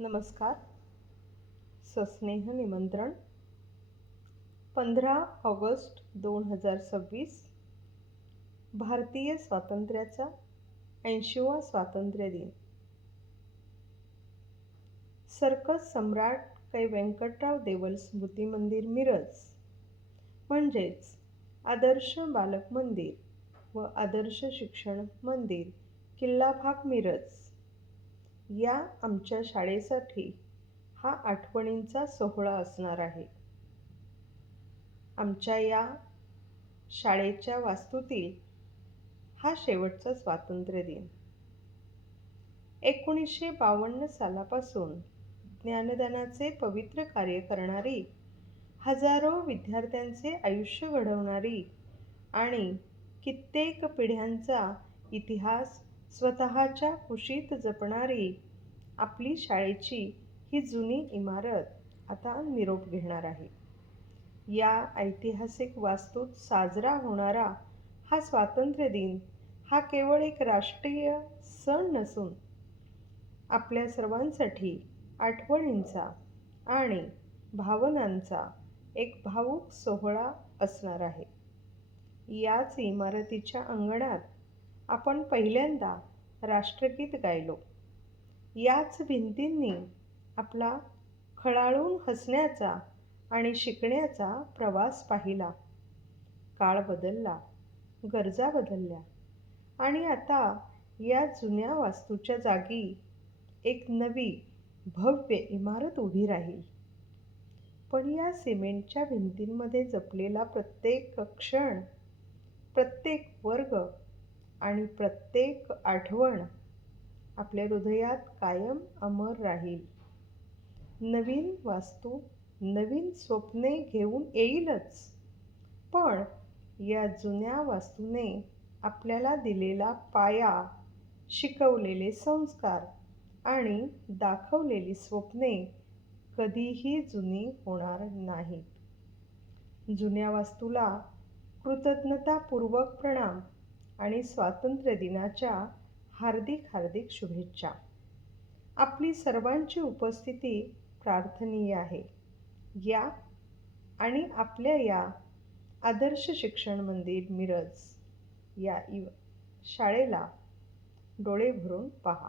नमस्कार. सस्नेह निमंत्रण. 15 ऑगस्ट 2026. भारतीय स्वातंत्र्याचा 80वा स्वातंत्र्य दिन. सर्कस सम्राट कै व्यंकटराव देवल स्मृती मंदिर मिरज म्हणजेच आदर्श बालक मंदिर व आदर्श शिक्षण मंदिर किल्ला भाग मिरज या आमच्या शाळेसाठी हा आठवणींचा सोहळा असणार आहे. आमच्या या शाळेच्या वास्तूतील हा शेवटचा स्वातंत्र्य दिन. 1952 सालापासून ज्ञानदानाचे पवित्र कार्य करणारी, हजारो विद्यार्थ्यांचे आयुष्य घडवणारी आणि कित्येक पिढ्यांचा इतिहास स्वतःच्या कुशीत जपणारी आपली शाळेची ही जुनी इमारत आता निरोप घेणार आहे. या ऐतिहासिक वास्तूत साजरा होणारा हा स्वातंत्र्य दिन हा केवळ एक राष्ट्रीय सण नसून आपल्या सर्वांसाठी आठवणींचा आणि भावनांचा एक भावूक सोहळा असणार आहे. याच इमारतीच्या अंगणात आपण पहिल्यांदा राष्ट्रगीत गायलो. याच भिंतींनी आपला खळाळून हसण्याचा आणि शिकण्याचा प्रवास पाहिला. काळ बदलला, गरजा बदलल्या आणि आता या जुन्या वास्तूच्या जागी एक नवी भव्य इमारत उभी राहील. पण या सिमेंटच्या भिंतींमध्ये जपलेला प्रत्येक क्षण, प्रत्येक वर्ग आणि प्रत्येक आठवण आपल्या हृदयात कायम अमर राहील. नवीन वास्तू नवीन स्वप्ने घेऊन येईलच, पण या जुन्या वास्तूने आपल्याला दिलेला पाया, शिकवलेले संस्कार आणि दाखवलेली स्वप्ने कधीही जुनी होणार नाहीत. जुन्या वास्तूला कृतज्ञतापूर्वक प्रणाम आणि स्वातंत्र्य दिनाच्या हार्दिक हार्दिक शुभेच्छा. आपली सर्वांची उपस्थिती प्रार्थनीय आहे. या आणि आपल्या या आदर्श शिक्षण मंदिर मिरज या शाळेला डोळे भरून पहा.